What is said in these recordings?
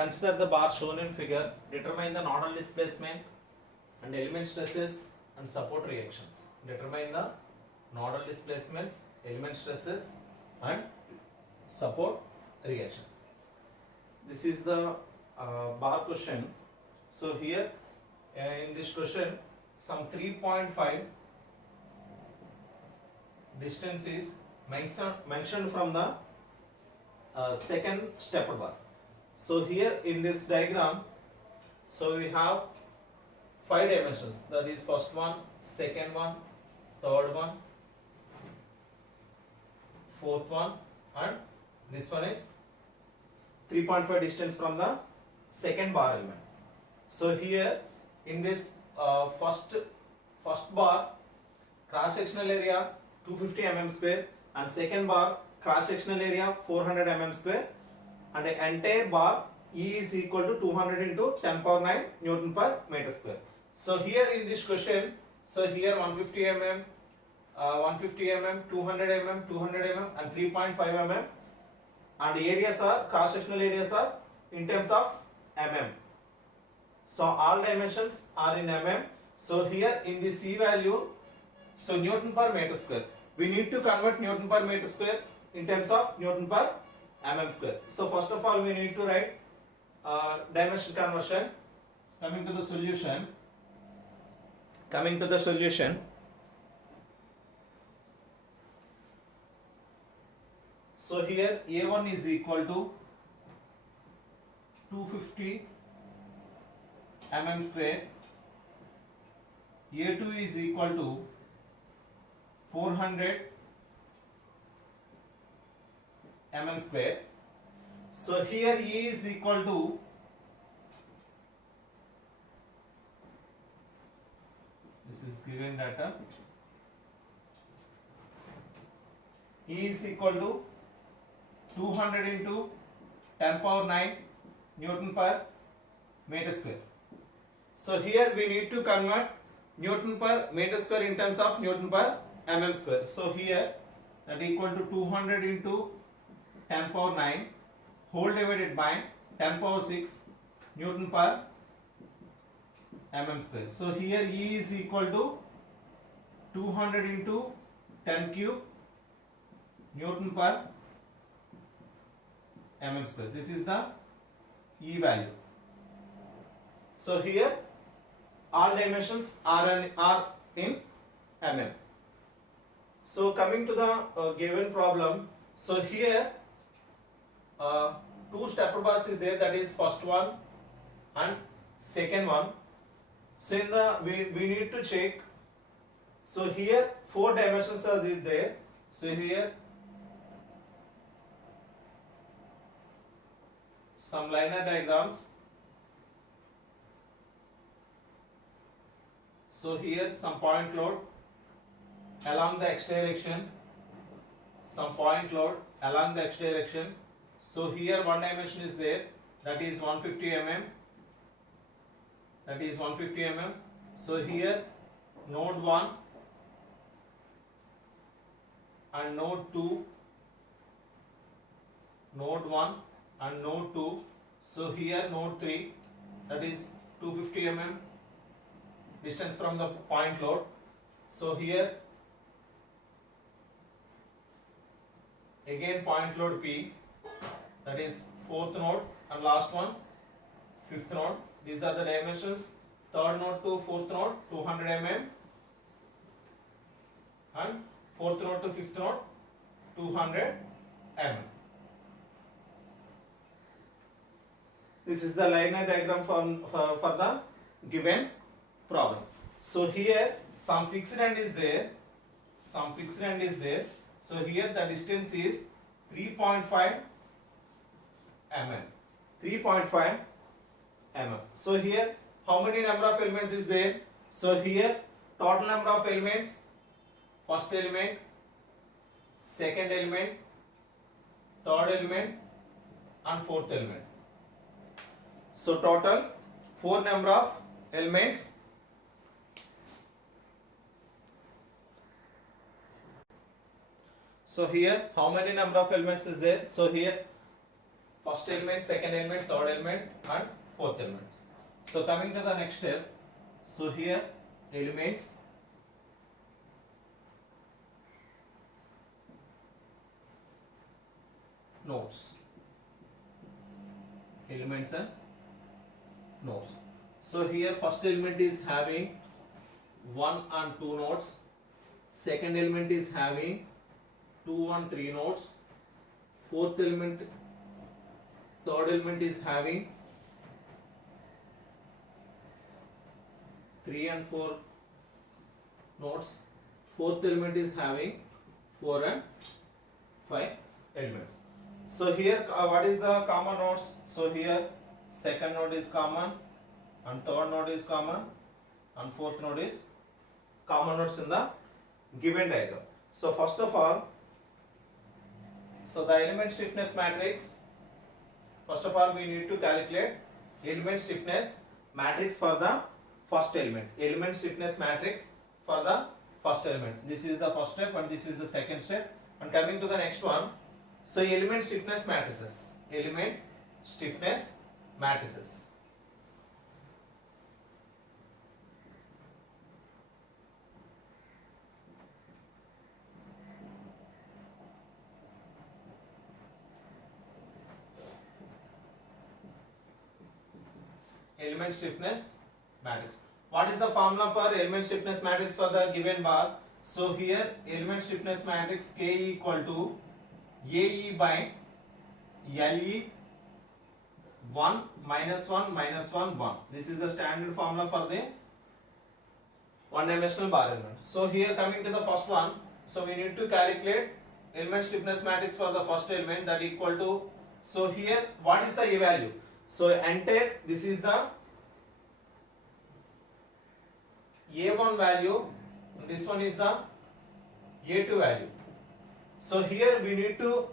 Consider the bar shown in figure. Determine the nodal displacement and element stresses and support reactions. Determine the nodal displacements, element stresses and support reactions. This is the bar question. So here in this question some 3.5 distance is mentioned from the second stepper bar. So here in this diagram, so we have 5 dimensions, that is first one, second one, third one, fourth one, and this one is 3.5 distance from the second bar element. So here in this first bar, cross sectional area 250 mm square and second bar cross sectional area 400 mm square, and the entire bar E is equal to 200 into 10 power 9 Newton per meter square. So here in this question, so here 150 mm, 150 mm, 200 mm, 200 mm and 3.5 mm, and areas are, cross sectional areas are in terms of mm. So all dimensions are in mm. So here in the C value, so Newton per meter square, we need to convert Newton per meter square in terms of Newton per mm square. So first of all we need to write dimension conversion. Coming to the solution, so here A1 is equal to 250 mm square, A2 is equal to 400 mm square. So here E is equal to this is given data. E is equal to 200 into 10 power 9 Newton per meter square. So here we need to convert Newton per meter square in terms of Newton per mm square. So here that equal to 200 into 10 power 9 whole divided by 10 power 6 Newton per mm square. So here E is equal to 200 into 10 cube Newton per mm square. This is the E value. So here all dimensions are in mm. So coming to the given problem, so here two stepper bars is there, that is first one and second one. So in the we need to check. So here 4 dimensions are there. So here some linear diagrams. So here some point load along the x direction, some point load along the x direction. So here one dimension is there, that is 150 mm, that is 150 mm. So here node 1 and node 2, node 1 and node 2. So here node 3, that is 250 mm distance from the point load. So here again point load P, that is 4th node, and last one 5th node. These are the dimensions. 3rd node to 4th node 200 mm and 4th node to 5th node 200 mm. This is the linear diagram for the given problem. So here some fixed end is there, some fixed end is there. So here the distance is 3.5 mm, 3.5 mm. So here how many number of elements is there? So here total number of elements, first element, second element, third element and fourth element. So total 4 number of elements. So here how many number of elements is there? So here first element, second element, third element and fourth element. So coming to the next step, so here elements, nodes, elements and nodes. So here first element is having 1 and 2 nodes, second element is having 2 and 3 nodes, fourth element, third element is having 3 and 4 nodes, fourth element is having 4 and 5 elements. So here what is the common nodes? So here second node is common and third node is common and fourth node is common nodes in the given diagram. So first of all, so the element stiffness matrix, first of all we need to calculate element stiffness matrix for the first element, element stiffness matrix for the first element. This is the first step and this is the second step. And coming to the next one, so element stiffness matrices, element stiffness matrices. Element stiffness matrix. What is the formula for element stiffness matrix for the given bar? So here element stiffness matrix K equal to AE by LE 1 minus 1 minus 1 1. This is the standard formula for the one dimensional bar element. So here coming to the first one, so we need to calculate element stiffness matrix for the first element, that equal to, so here what is the A value? So entire, this is the A1 value, this one is the A2 value. So here we need to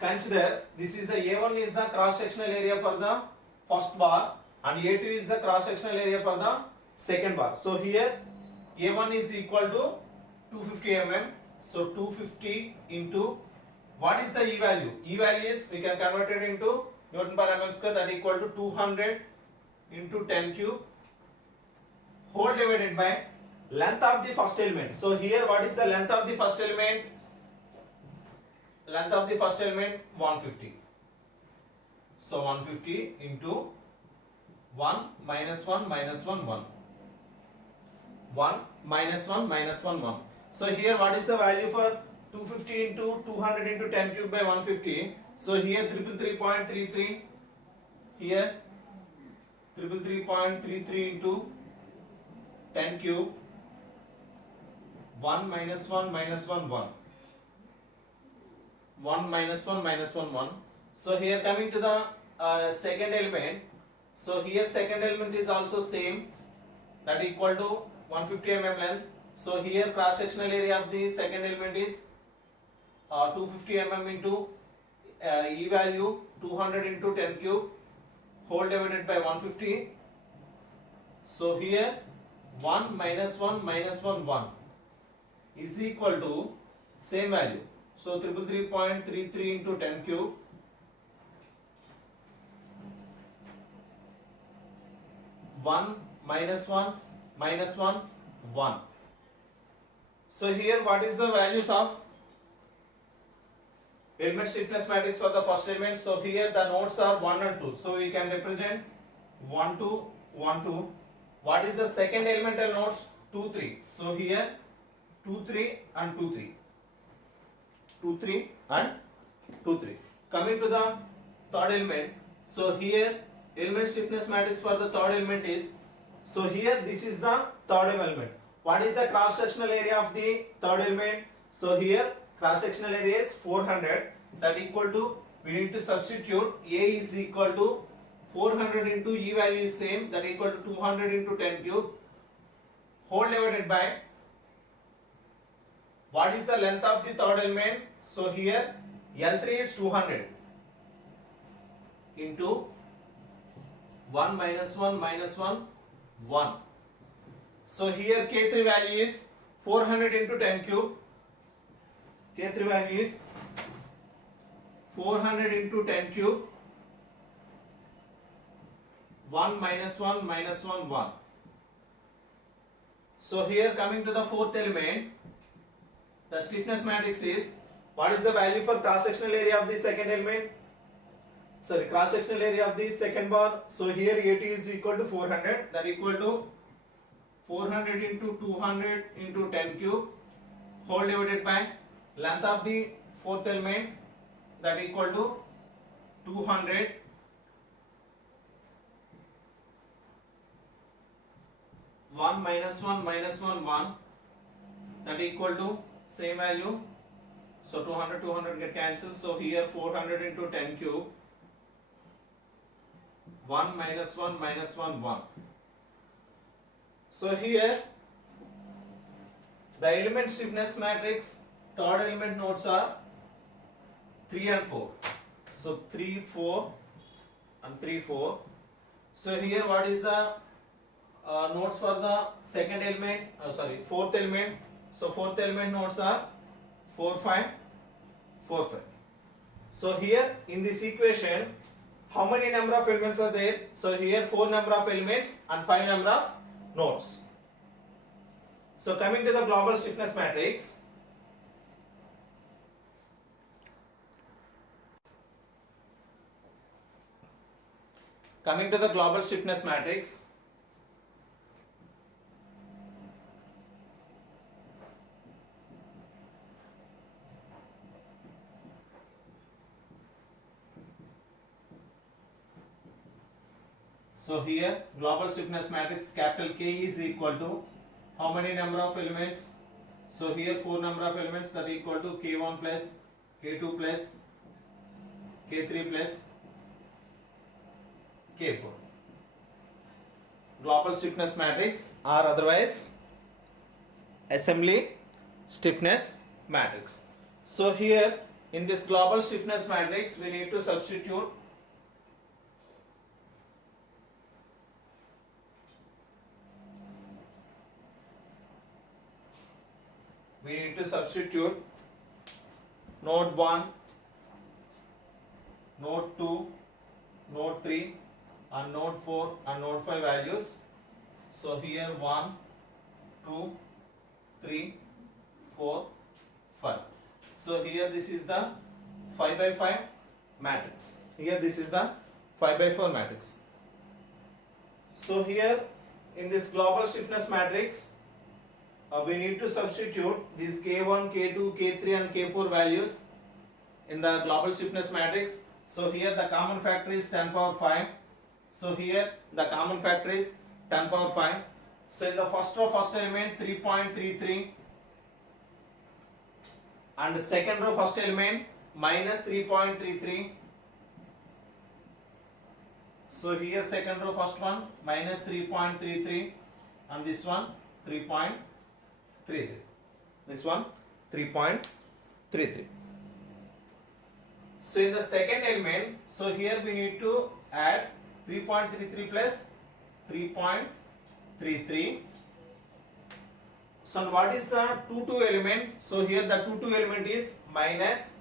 consider, this is the A1 is the cross sectional area for the first bar and A2 is the cross sectional area for the second bar. So here A1 is equal to 250 mm. So 250 into, what is the E value? E value is, we can convert it into Newton per mm square, that equal to 200 into 10 cube whole divided by length of the first element. So here what is the length of the first element? Length of the first element 150. So 150 into 1 minus 1 minus 1 1. 1 minus 1 minus 1 1. So here what is the value for 250 into 200 into 10 cube by 150? So here 333.33, here 333.33 into 10 cube, 1 minus 1 minus 1 1. 1 minus 1 minus 1 1. So here coming to the second element, so here second element is also same, that equal to 150 mm length. So here cross sectional area of the second element is 250 mm into E value 200 into 10 cube whole divided by 150. So here 1 minus 1 minus 1 1 is equal to same value. So 333.33 into 10 cube, one minus 1 minus 1 1. So here what is the values of element stiffness matrix for the first element? So here the nodes are 1 and 2. So we can represent 1 2 1 2. What is the second elemental nodes? 2 3. So here 2 3 and 2 3. 2 3 and 2 3. Coming to the third element, so here element stiffness matrix for the third element is, so here this is the third element. What is the cross sectional area of the third element? So here cross sectional area is 400, that equal to, we need to substitute A is equal to 400 into E value is same, that equal to 200 into 10 cube whole divided by, what is the length of the third element? So here L3 is 200 into 1 minus 1 minus 1 1. So here K3 value is 400 into 10 cube. K3 value is 400 into 10 cube 1 minus 1 minus 1 1. So here coming to the fourth element, the stiffness matrix is, what is the value for cross sectional area of the second element? Sorry, cross sectional area of the second bar. So here AT is equal to 400, that equal to 400 into 200 into 10 cube whole divided by length of the fourth element, that equal to 200 1 minus 1 minus 1 1, that equal to same value. So 200 get cancelled. So here 400 into 10 cube 1 minus 1 minus 1 1. So here the element stiffness matrix third element nodes are 3 and 4. So 3 4 and 3 4. So here what is the nodes for the second element, fourth element? So fourth element nodes are 4 5 4 5. So here in this equation, how many number of elements are there? So here 4 number of elements and 5 number of nodes. So coming to the global stiffness matrix, so here global stiffness matrix capital K is equal to how many number of elements? So here 4 number of elements, that equal to K1 plus K2 plus K3 plus K4. Global stiffness matrix or otherwise assembly stiffness matrix. So here in this global stiffness matrix we need to substitute node 1, node 2, node 3 and node 4 and node 5 values. So here 1, 2, 3, 4, 5. So here this is the 5 by 5 matrix. Here this is the 5 by 4 matrix. So here in this global stiffness matrix, we need to substitute these K1, K2, K3 and K4 values in the global stiffness matrix. So here the common factor is 10 power 5. So here the common factor is 10 power 5. So in the first row, first element 3.33 and the second row, first element minus 3.33. So here second row, first one minus 3.33 and this one 3.33. This one 3.33. So in the second element, so here we need to add 3.33 plus 3.33. So what is the 2 element? So here the 2 element is minus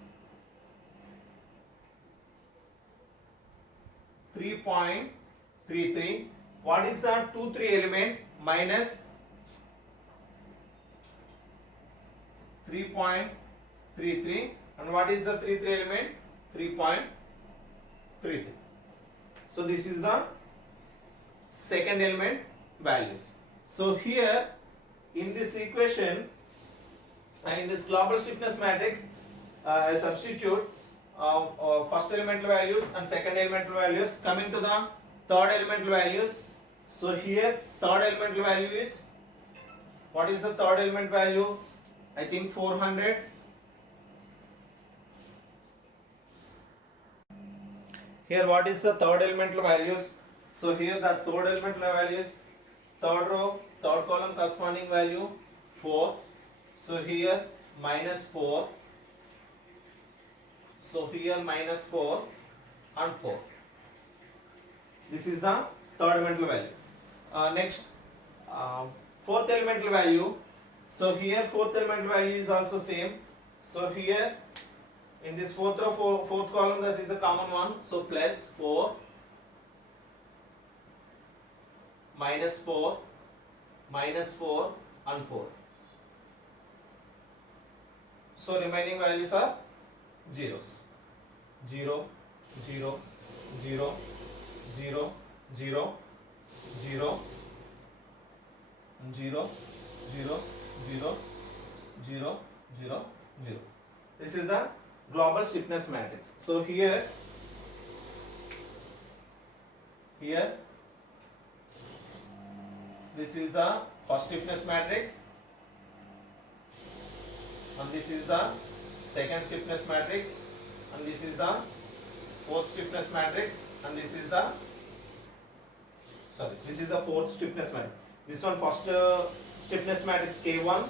3.33. What is the 2 3 element? Minus 3.33. And what is the 3 element? 3.33. So this is the second element values. So here in this equation, in this global stiffness matrix, I substitute first elemental values and second elemental values. Coming to the third elemental values, so here third elemental value is, what is the third element value? I think 400. Here what is the third elemental values? So here the third elemental values, third row, third column corresponding value 4. So here minus 4. So here minus 4 and 4. This is the third elemental value. Next, fourth elemental value. So here fourth elemental value is also same. So here in this fourth row, fourth column, this is the common one. So plus 4. -4, -4 and 4. So remaining values are zeros. 0, 0, 0, 0, 0, 0, 0, 0, 0, 0, 0, 0. This is the global stiffness matrix. So here this is the first stiffness matrix, and this is the second stiffness matrix, and this is the fourth stiffness matrix, and this is the fourth stiffness matrix. This one first stiffness matrix K1,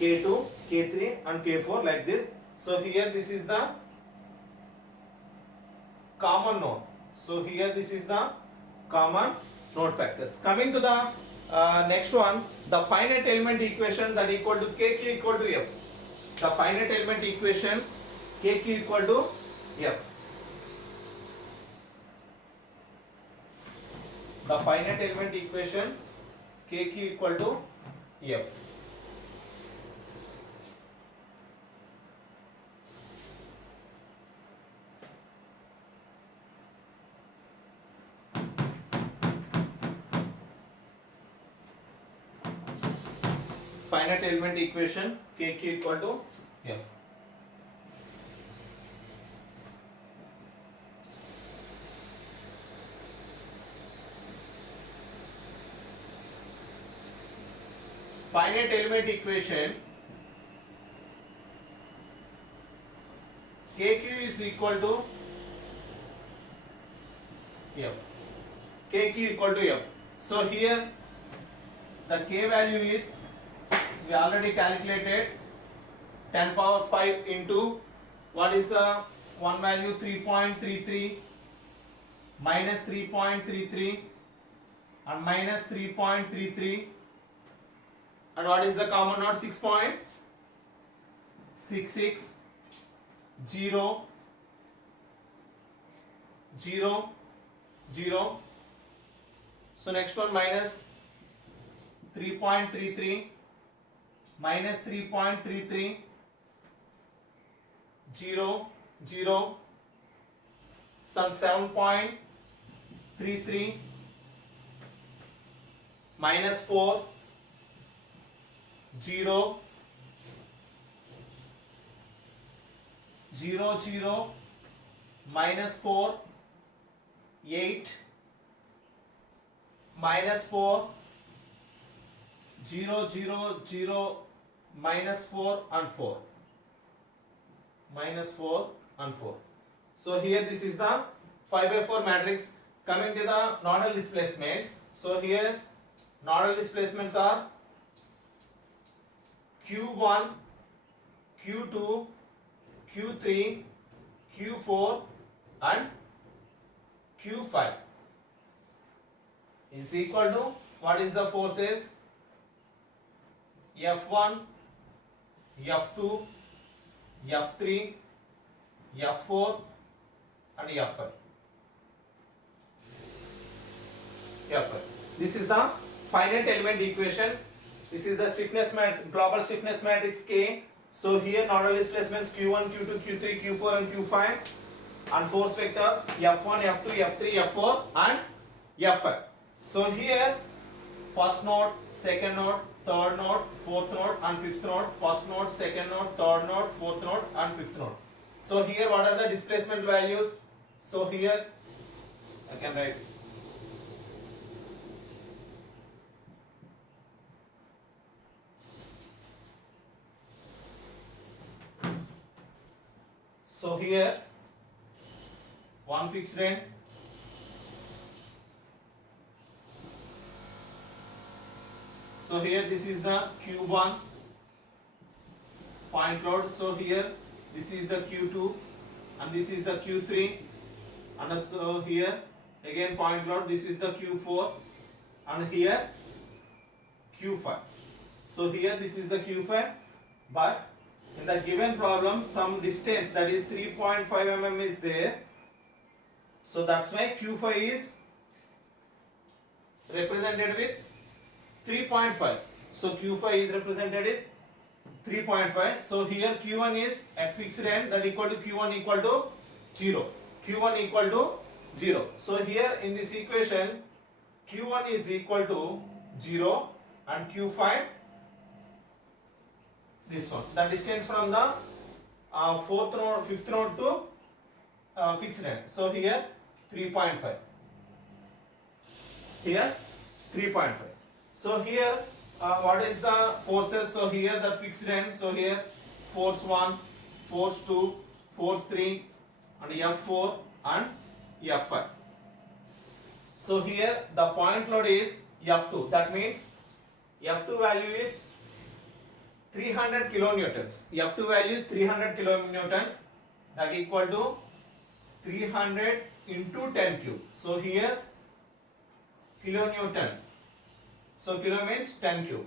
K2, K3 and K4 like this. So here this is the common node. So here this is the common node factors. Coming to the next one, the finite element equation that equal to KQ equal to F. The finite element equation KQ equal to F. The finite element equation KQ equal to F. Finite element equation KQ equal to F. Finite element equation KQ is equal to F. KQ equal to F. So here the K value is, we already calculated, 10 power 5 into what is the one value, 3.33 minus 3.33 and minus 3.33, and what is the common node? 6.66, 0, 0, 0. So next one minus 3.33 minus 3.33, 0, 0, some 7.33 minus 4, 0, 0, 0, minus 4, 8, minus 4, 0, 0, 0, minus 4 and 4. Minus 4 and 4. So here this is the 5/4 matrix. Coming to the nodal displacements. So here nodal displacements are Q1, Q2, Q3, Q4 and Q5 is equal to, what is the forces? F1, F2, F3, F4 and F5. This is the finite element equation. This is the stiffness matrix, global stiffness matrix K. So here nodal displacements Q1, Q2, Q3, Q4 and Q5, and force vectors F1, F2, F3, F4 and F5. So here first node, second node, third node, fourth node and fifth node, first node, second node, third node, fourth node and fifth node. So here what are the displacement values? So here I can write so here one fixed end, so here this is the Q1 point load, so here this is the Q2 and this is the Q3, and so here again point load, this is the Q4 and here Q5. So here this is the Q5, but in the given problem some distance, that is 3.5 mm is there, so that's why Q5 is represented with 3.5. So Q5 is represented is 3.5. So here Q1 is at fixed end, that equal to Q1 equal to 0. Q1 equal to 0. So here in this equation Q1 is equal to 0 and Q5 this one. The distance from the fourth node, fifth node to fixed end. So here 3.5. Here 3.5. So here what is the forces? So here the fixed end. So here force 1, force 2, force 3 and F4 and F5. So here the point load is F2. That means F2 value is 300 kilonewtons. F2 value is 300 kilonewtons. That equal to 300 into 10 cube. So here kilonewton. So kilo means 10 cube.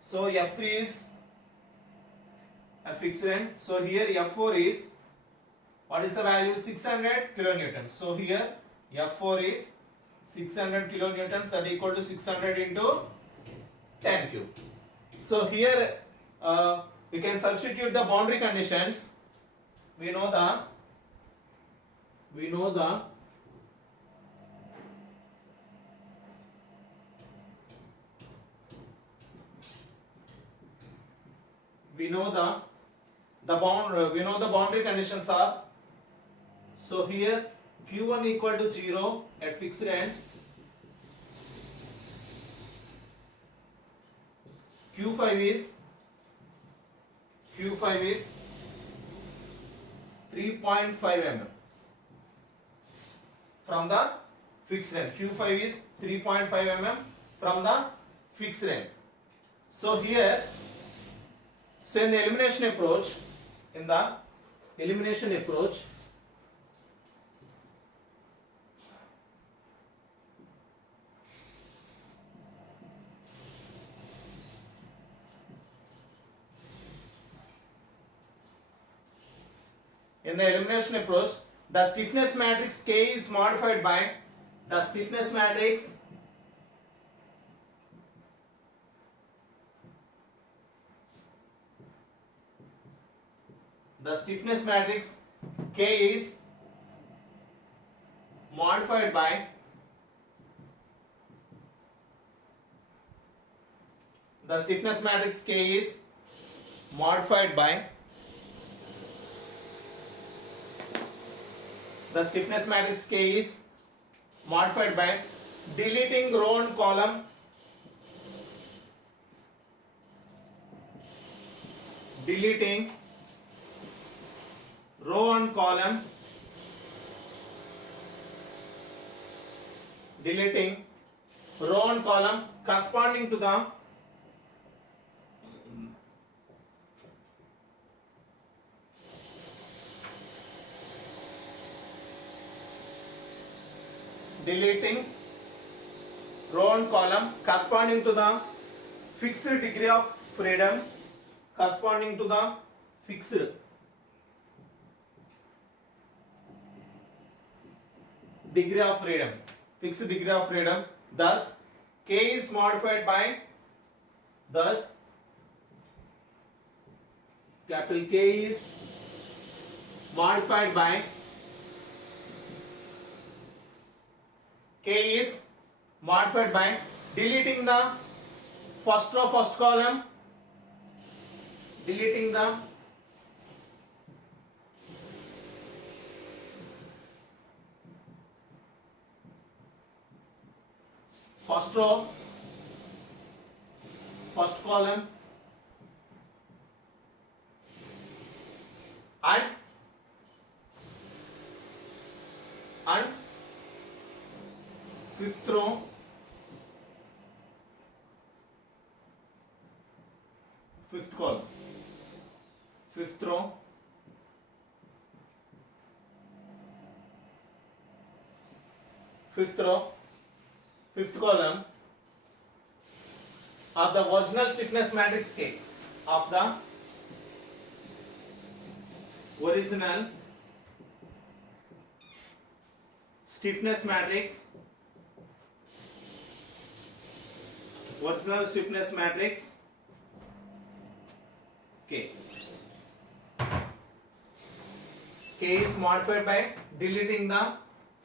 So F3 is at fixed end. So here F4 is, what is the value? 600 kilonewtons. So here F4 is 600 kilonewtons, that equal to 600 into 10 cube. So here we can substitute the boundary conditions. We know the boundary conditions are, so here Q1 equal to 0 at fixed end, Q5 is 3.5 mm from the fixed end. Q5 is 3.5 mm from the fixed end. So here, so in the elimination approach, the stiffness matrix K is modified by the stiffness matrix K is modified by the stiffness matrix K is modified by the stiffness matrix K is modified by deleting row and column, deleting row and column corresponding to the fixed degree of freedom, fixed degree of freedom. Thus K is modified by, capital K is modified by deleting the first row, first column, deleting the first row, first column, and fifth row, fifth column, fifth row, fifth column of the original stiffness matrix K, of the original stiffness matrix original stiffness matrix K. K is modified by deleting the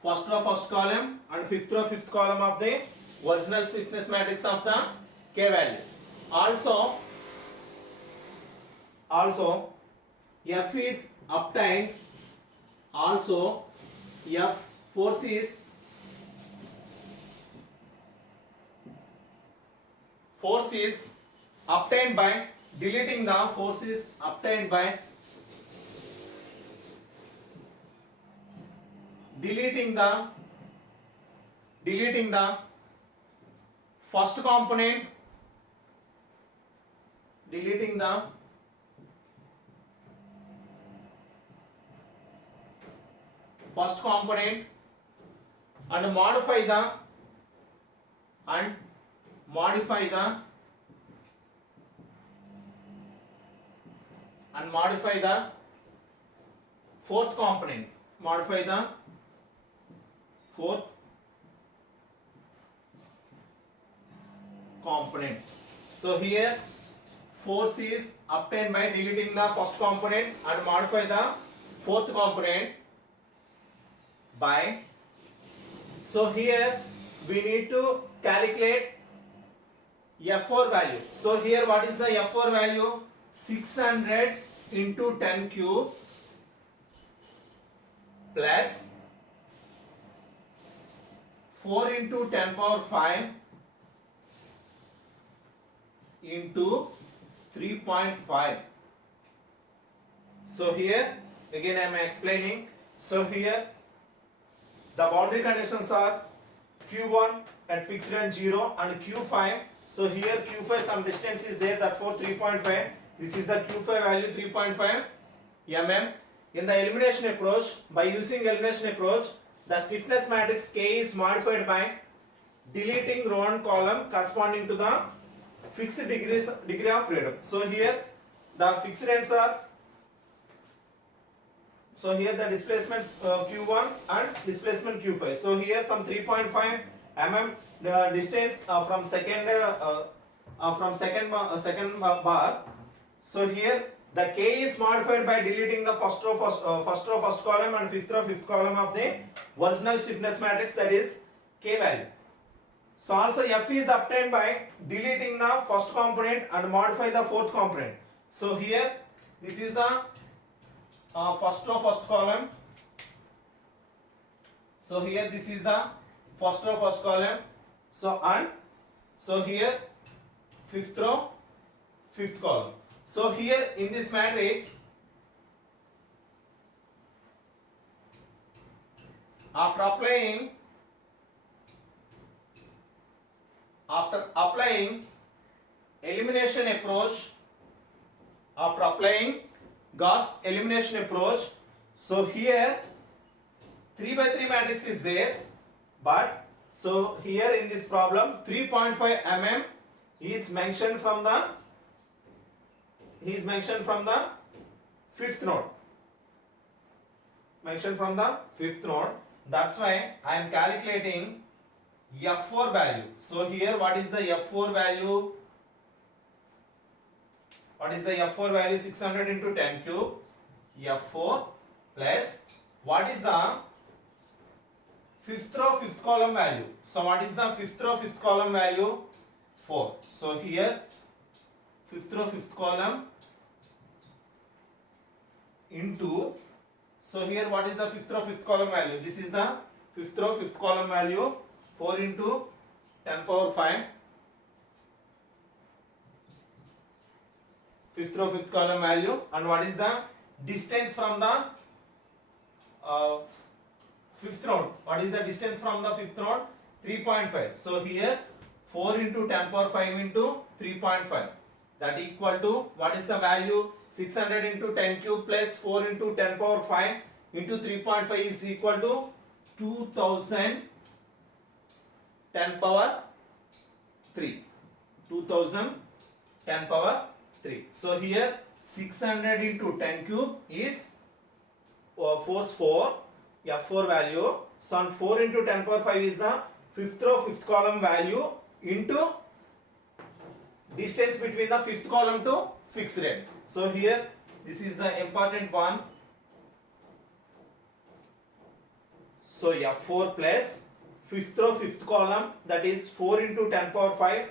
first row first column and fifth row fifth column of the original stiffness matrix of the K value. Also F is obtained. Also F force is obtained by deleting the force is obtained by deleting the first component, deleting the first component and modify the fourth component, modify the fourth component. So here force is obtained by deleting the first component and modify the fourth component by, so here we need to calculate F4 value. So here what is the F4 value? 600 into 10 cube plus 4 into 10 power 5 into 3.5. So here again I am explaining. So here the boundary conditions are Q1 at fixed and 0 and Q5. So here Q5 some distance is there, therefore 3.5. This is the Q5 value 3.5 mm. In the elimination approach, by using elimination approach, the stiffness matrix K is modified by deleting row and column corresponding to the fixed degree of freedom. So here the fixed ends are, so here the displacements Q1 and displacement Q5. So here some 3.5 mm distance from second bar. So here the K is modified by deleting the first row first column and fifth row fifth column of the original stiffness matrix, that is K value. So also F is obtained by deleting the first component and modify the fourth component. So here this is the first row first column. So here this is the first row first column. So here fifth row fifth column. So here in this matrix, after applying elimination approach, after applying Gauss elimination approach, so here 3 by 3 matrix is there, but so here in this problem 3.5 mm is mentioned from the fifth node. That's why I am calculating F4 value. So here what is the F4 value? 600 into 10 cube F4 plus what is the fifth row fifth column value? So what is the fifth row fifth column value? 4. So here fifth row fifth column into, so here what is the fifth row fifth column value? This is the fifth row fifth column value, 4 into 10 power 5. Fifth row fifth column value, and what is the distance from the fifth node? What is the distance from the fifth node? 3.5. So here 4 into 10 power 5 into 3.5. That equal to, what is the value? 600 into 10 cube plus 4 into 10 power 5 into 3.5 is equal to 2000 10 power 3. 2000 10 power 3. So here 600 into 10 cube is force 4, F4 value. So 4 into 10 power 5 is the fifth row fifth column value into distance between the fifth column to fixed end. So here this is the important one. So F4 plus fifth row fifth column, that is 4 into 10 power 5.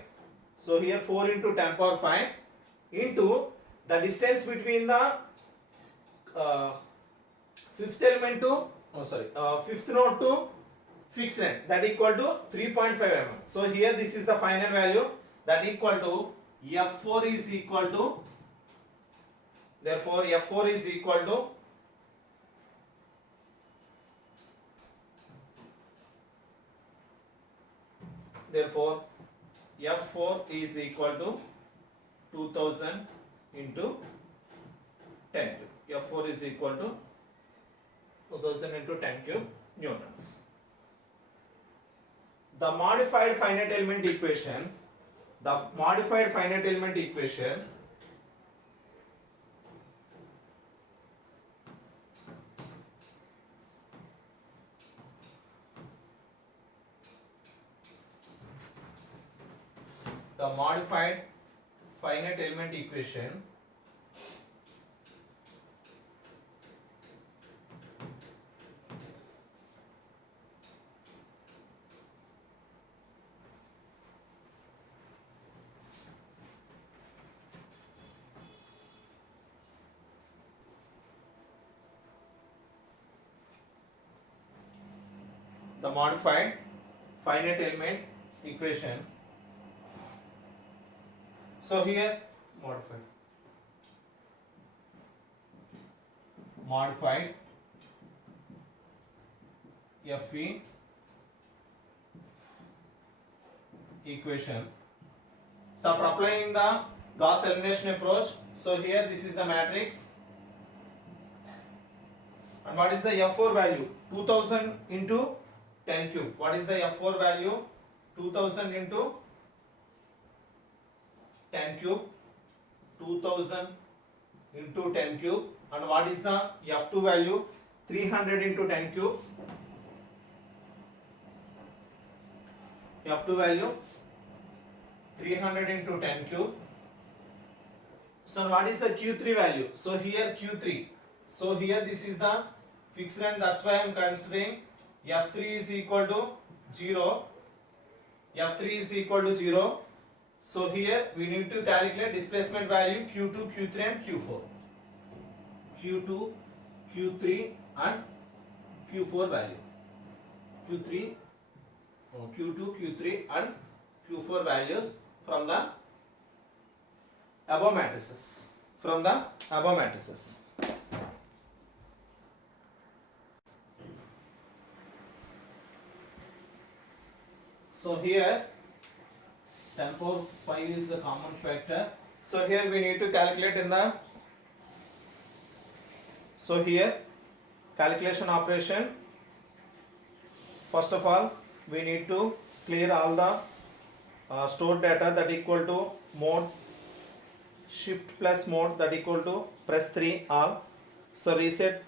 So here 4 into 10 power 5 into the distance between the fifth element to fifth node to fixed end, that equal to 3.5 mm. So here this is the final value, that equal to F4 is equal to, therefore F4 is equal to therefore F4 is equal to 2000 into 10 cube. F4 is equal to 2000 into 10 cube newtons. The modified finite element equation, the modified finite element equation the modified finite element equation the modified finite element equation. So here modified FE equation. So after applying the Gauss elimination approach, so here this is the matrix, and what is the F4 value? 2000 into 10 cube. What is the F4 value? 2000 into 10 cube, 2000 into 10 cube, and what is the F2 value? 300 into 10 cube. F2 value 300 into 10 cube. So what is the Q3 value? So here Q3. So here this is the fixed end, that's why I am considering F3 is equal to 0. F3 is equal to 0. So here we need to calculate displacement value Q2, Q3 and Q4. Q2, Q3 and Q4 value. Q2, Q3 and Q4 values from the above matrices. From the above matrices. So here 10 power 5 is the common factor. So here we need to calculate in the, so here calculation operation, first of all we need to clear all the stored data, that equal to mode shift plus mode, that equal to press 3 all. So reset,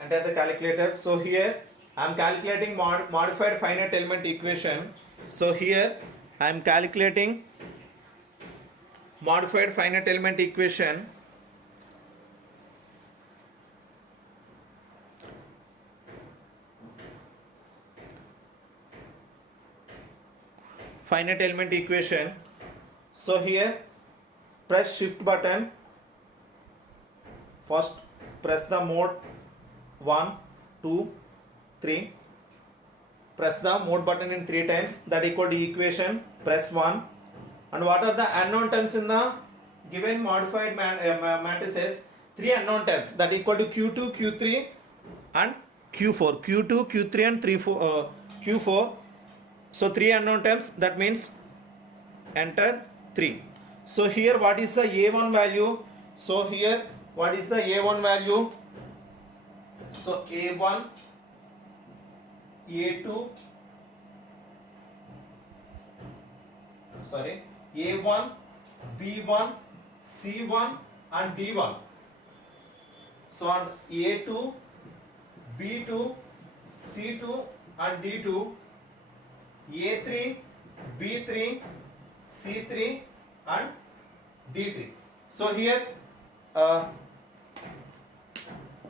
enter the calculator. So here I am calculating modified finite element equation. So here I am calculating modified finite element equation. Finite element equation. So here press shift button. First press the mode 1, 2, 3. Press the mode button in 3 times, that equal to equation. Press 1. And what are the unknown terms in the given modified matrices? 3 unknown terms, that equal to Q2, Q3 and Q4. Q2, Q3 and Q4. So 3 unknown terms, that means enter 3. So here what is the A1 value? So here what is the A1 value? So A1, A2, A1, B1, C1 and D1. So on A2, B2, C2 and D2, A3, B3, C3 and D3. So here uh,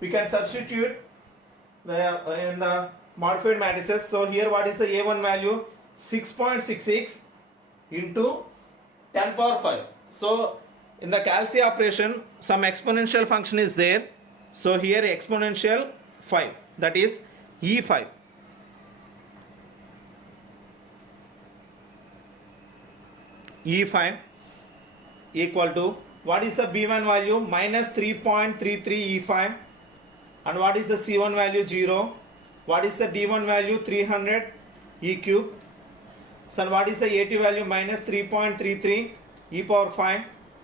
we can substitute in the modified matrices. So here what is the A1 value? 6.66 into 10 power 5. So in the calci operation some exponential function is there. So here exponential 5, that is E5. E5 equal to, what is the B1 value? Minus 3.33 E5. And what is the C1 value? 0. What is the D1 value? 300 E cube. So what is the A2 value? Minus 3.33 E power 5.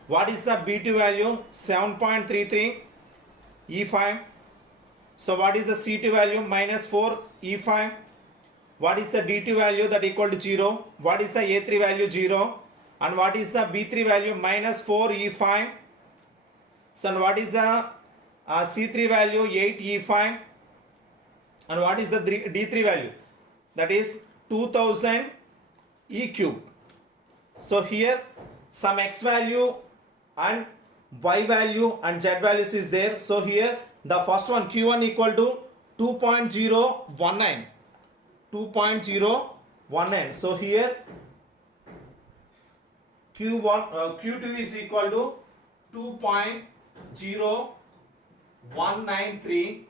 What is the B2 value? 7.33 E5. So what is the C2 value? Minus 4 E5. What is the D2 value? That equal to 0. What is the A3 value? 0. And what is the B3 value? Minus 4 E5. So what is the C3 value? 8 E5. And what is the D3 value? That is 2000 E cube. So here some X value and Y value and Z values is there. So here the first one Q1 equal to 2.019. 2.019. So here Q2 is equal to 2.0193.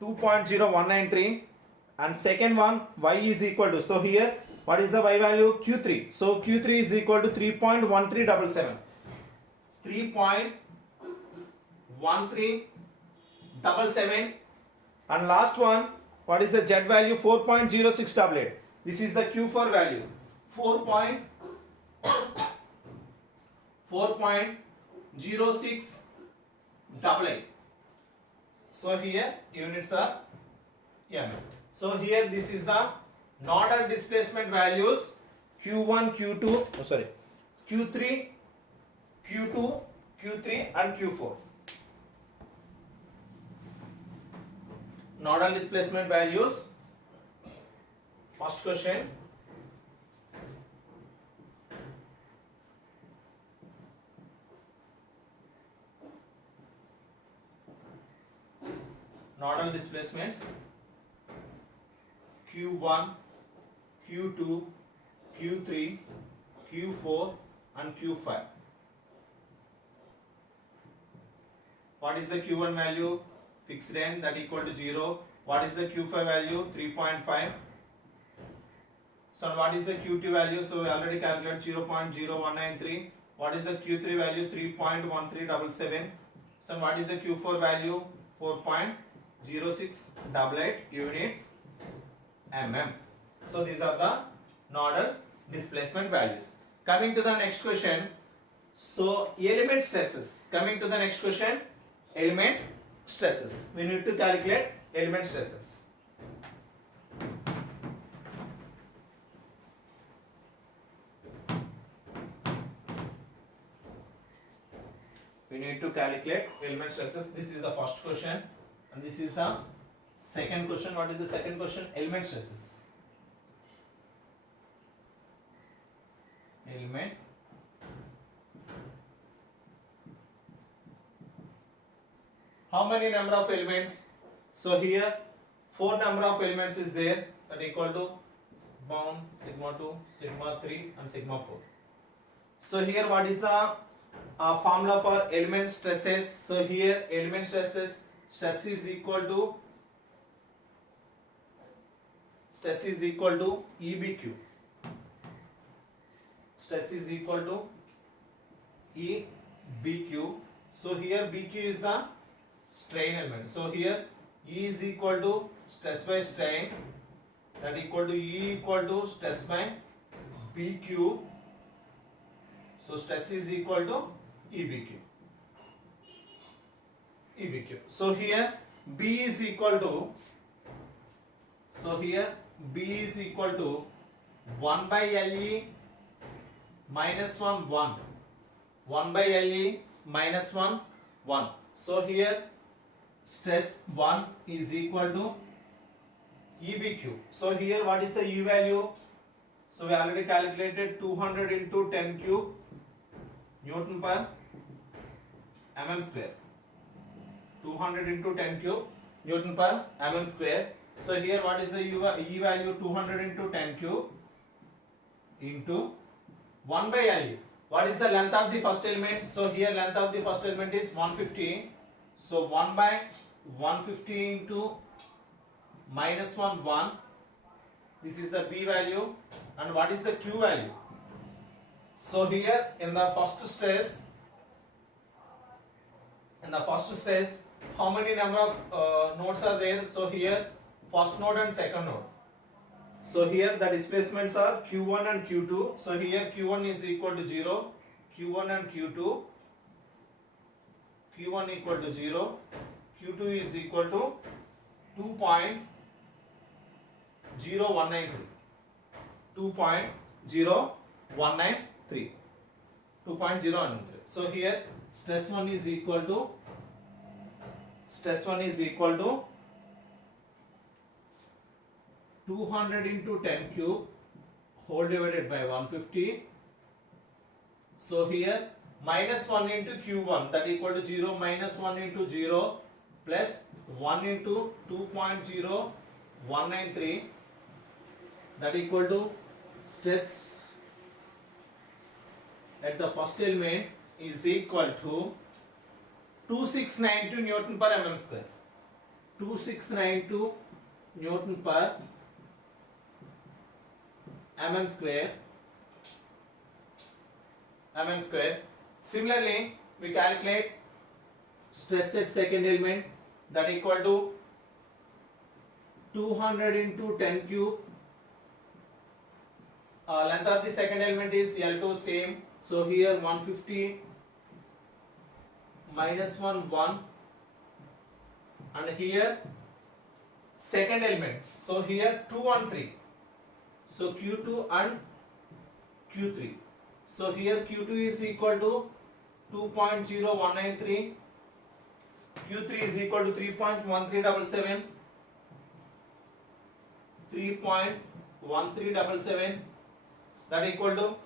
2.0193. And second one Y is equal to, so here what is the Y value? Q3. So Q3 is equal to 3.1377. 3.1377. And last one, what is the Z value? 4.0688. This is the Q4 value. 4.0688. So here units are m. So here this is the nodal displacement values Q1, Q2, Q3, Q2, Q3 and Q4. Nodal displacement values. First question. Nodal displacements Q1, Q2, Q3, Q4 and Q5. What is the Q1 value? Fixed end, that equal to 0. What is the Q5 value? 3.5. So what is the Q2 value? So we already calculated 0.0193. What is the Q3 value? 3.1377. So what is the Q4 value? 4.0688 units mm. So these are the nodal displacement values. Coming to the next question. So element stresses. Coming to the next question. Element stresses. We need to calculate element stresses. We need to calculate element stresses. This is the first question and this is the second question. What is the second question? Element stresses. Element how many number of elements? So here 4 number of elements is there, that equal to sigma 1, sigma 2, sigma 3 and sigma 4. So here what is the formula for element stresses? So here element stresses, stress is equal to EBQ. Stress is equal to EBQ. So here BQ is the strain element. So here E is equal to stress by strain, that equal to E equal to stress by BQ. So stress is equal to EBQ. So here B is equal to, so here B is equal to 1 by LE minus 1 1. 1 by LE minus 1 1. So here stress 1 is equal to EBQ. So here what is the E value? So we already calculated 200 into 10 cube Newton per mm square. 200 into 10 cube Newton per mm square. So here what is the E value? 200 into 10 cube into 1 by LU. What is the length of the first element? So here length of the first element is 150. So 1 by 150 into minus 1. This is the B value. And what is the Q value? So here in the first stress, how many number of nodes are there? So here first node and second node. So here the displacements are Q1 and Q2. So here Q1 is equal to 0, Q1 and Q2. Q1 equal to 0, Q2 is equal to 2.0193. 2.0193. So here stress 1 is equal to 200 into 10 cube whole divided by 150. So here minus 1 into Q1, that equal to 0, minus 1 into 0 plus 1 into 2.0193, that equal to stress at the first element is equal to 2692 Newton per mm square. 2692 Newton per mm square. Similarly, we calculate stress at second element, that equal to 200 into 10 cube. Length of the second element is L2, same. So here 150 minus 1, and here second element. So here 2 and 3. So Q2 and Q3. So here Q2 is equal to 2.0193, Q3 is equal to 3.1377, 3.1377, that equal to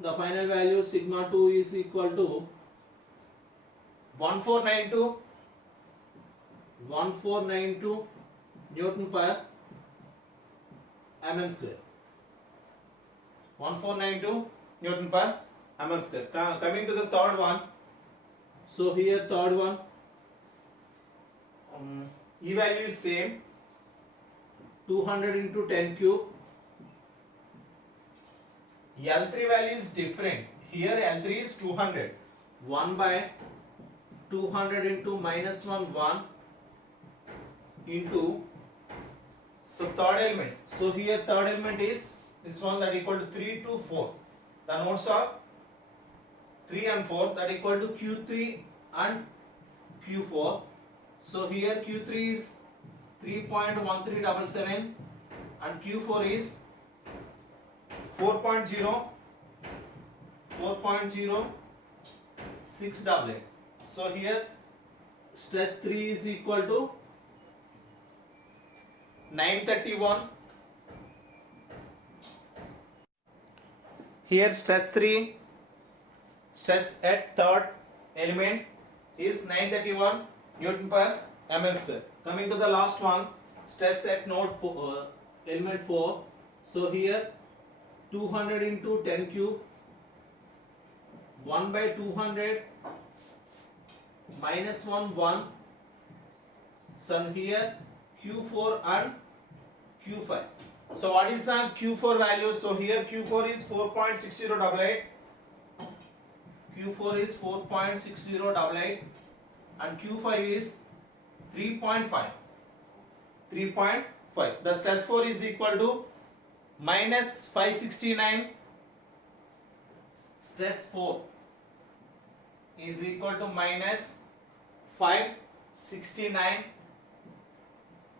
the final value sigma 2 is equal to 1492 Newton per mm square. 1492 Newton per mm square. Coming to the third one. So here third one, E value is same, 200 into 10 cube. L3 value is different. Here L3 is 200. 1 by 200 into minus 1 into, so third element. So here third element is this one, that equal to 3 to 4. The nodes are 3 and 4, that equal to Q3 and Q4. So here Q3 is 3.1377 and Q4 is 4.0688. So here stress 3 is equal to 931. Here stress at third element is 931 Newton per mm square. Coming to the last one, stress at node element 4. So here 200 into 10 cube, 1 by 200 minus 1. So here Q4 and Q5. So what is the Q4 value? So here Q4 is 4.6088. Q4 is 4.6088 and Q5 is 3.5. The stress 4 is equal to minus 569. Stress 4 is equal to minus 569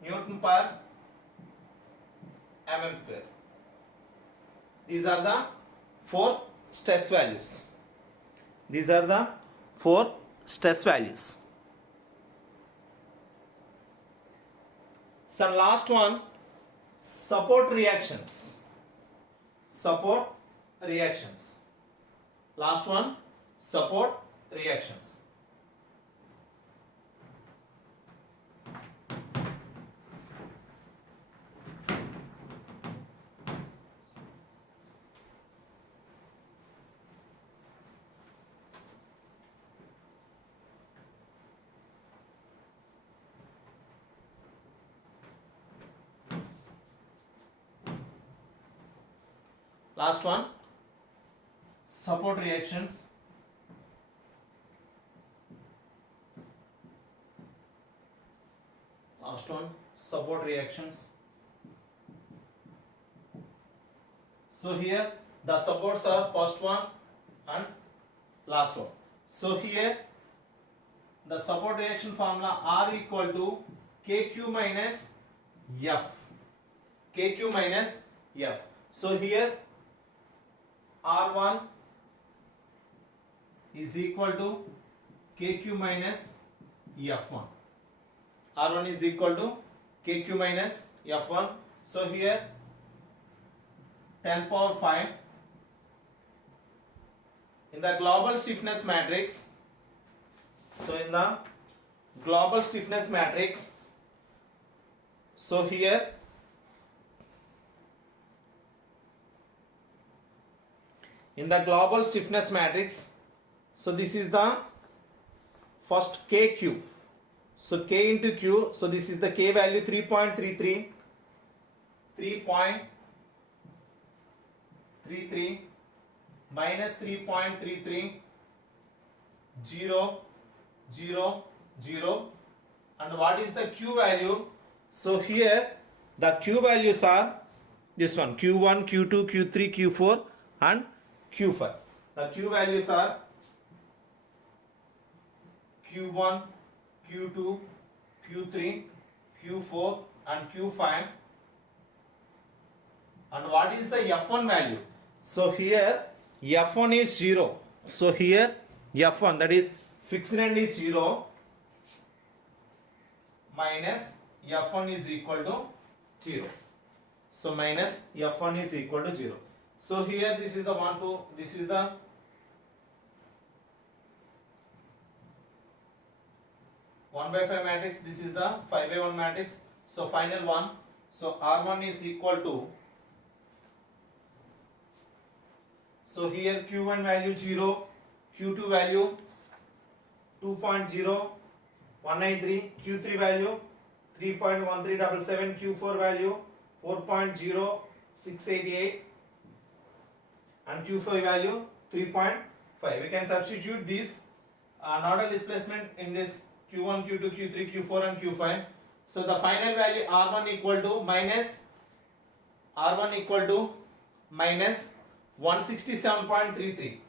Newton per mm square. These are the 4 stress values. Some last one, support reactions. support reactions. Last one, support reactions. Last one, support reactions. Last one, support reactions. So here the supports are first one and last one. So here the support reaction formula R equal to KQ minus F. KQ minus F. So here R1 is equal to KQ minus F1. R1 is equal to KQ minus F1. So here 10 power 5 in the global stiffness matrix. So in the global stiffness matrix, so here in the global stiffness matrix, so this is the first KQ. So K into Q, so this is the K value 3.33, 3.33 minus 3.33, 0, 0, 0. And what is the Q value? So here the Q values are this one, Q1, Q2, Q3, Q4 and Q5. The Q values are Q1, Q2, Q3, Q4 and Q5. And what is the F1 value? So here F1 is 0. So here F1, that is fixed end, is 0 minus F1 is equal to 0. So minus F1 is equal to 0. So here this is the 1, 2, this is the 1/5 matrix, this is the 5/1 matrix. So final one, so R1 is equal to, so here Q1 value 0, Q2 value 2.0193, Q3 value 3.1377, Q4 value 4.0688 and Q5 value 3.5. We can substitute this nodal displacement in this Q1, Q2, Q3, Q4 and Q5. So the final value R1 equal to minus 167.33.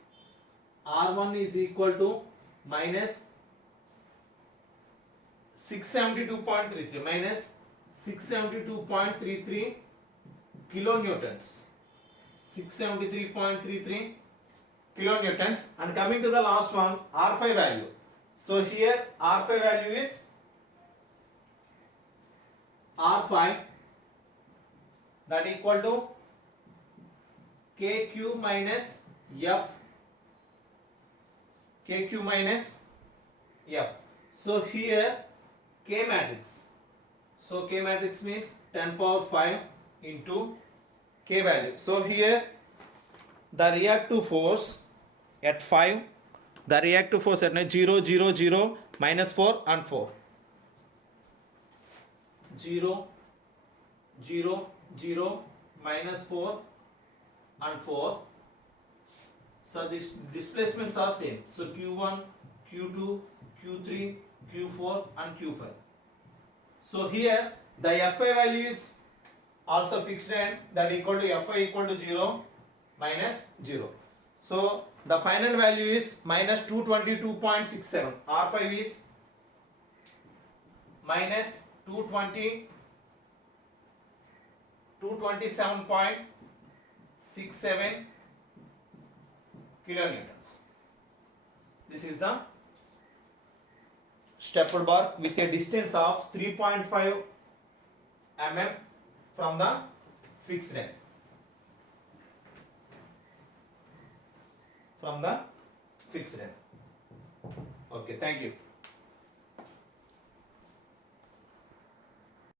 R1 is equal to minus 672.33, minus 672.33 kilonewtons. 673.33 kilonewtons. And coming to the last one, R5 value. So here R5 value is R5, that equal to KQ minus F. KQ minus F. So here K matrix. So K matrix means 10 power 5 into K value. So here the reactive force at 5, the reactive force at 0, 0, 0, minus 4 and 4. 0, 0, 0, minus 4 and 4. So these displacements are same. So Q1, Q2, Q3, Q4 and Q5. So here the Fi value is also fixed end, that equal to Fi equal to 0 minus 0. So the final value is minus 222.67. R5 is minus 227.67 kilonewtons. This is the stepper bar with a distance of 3.5 mm from the fixed end. from the fixed end. Okay, thank you.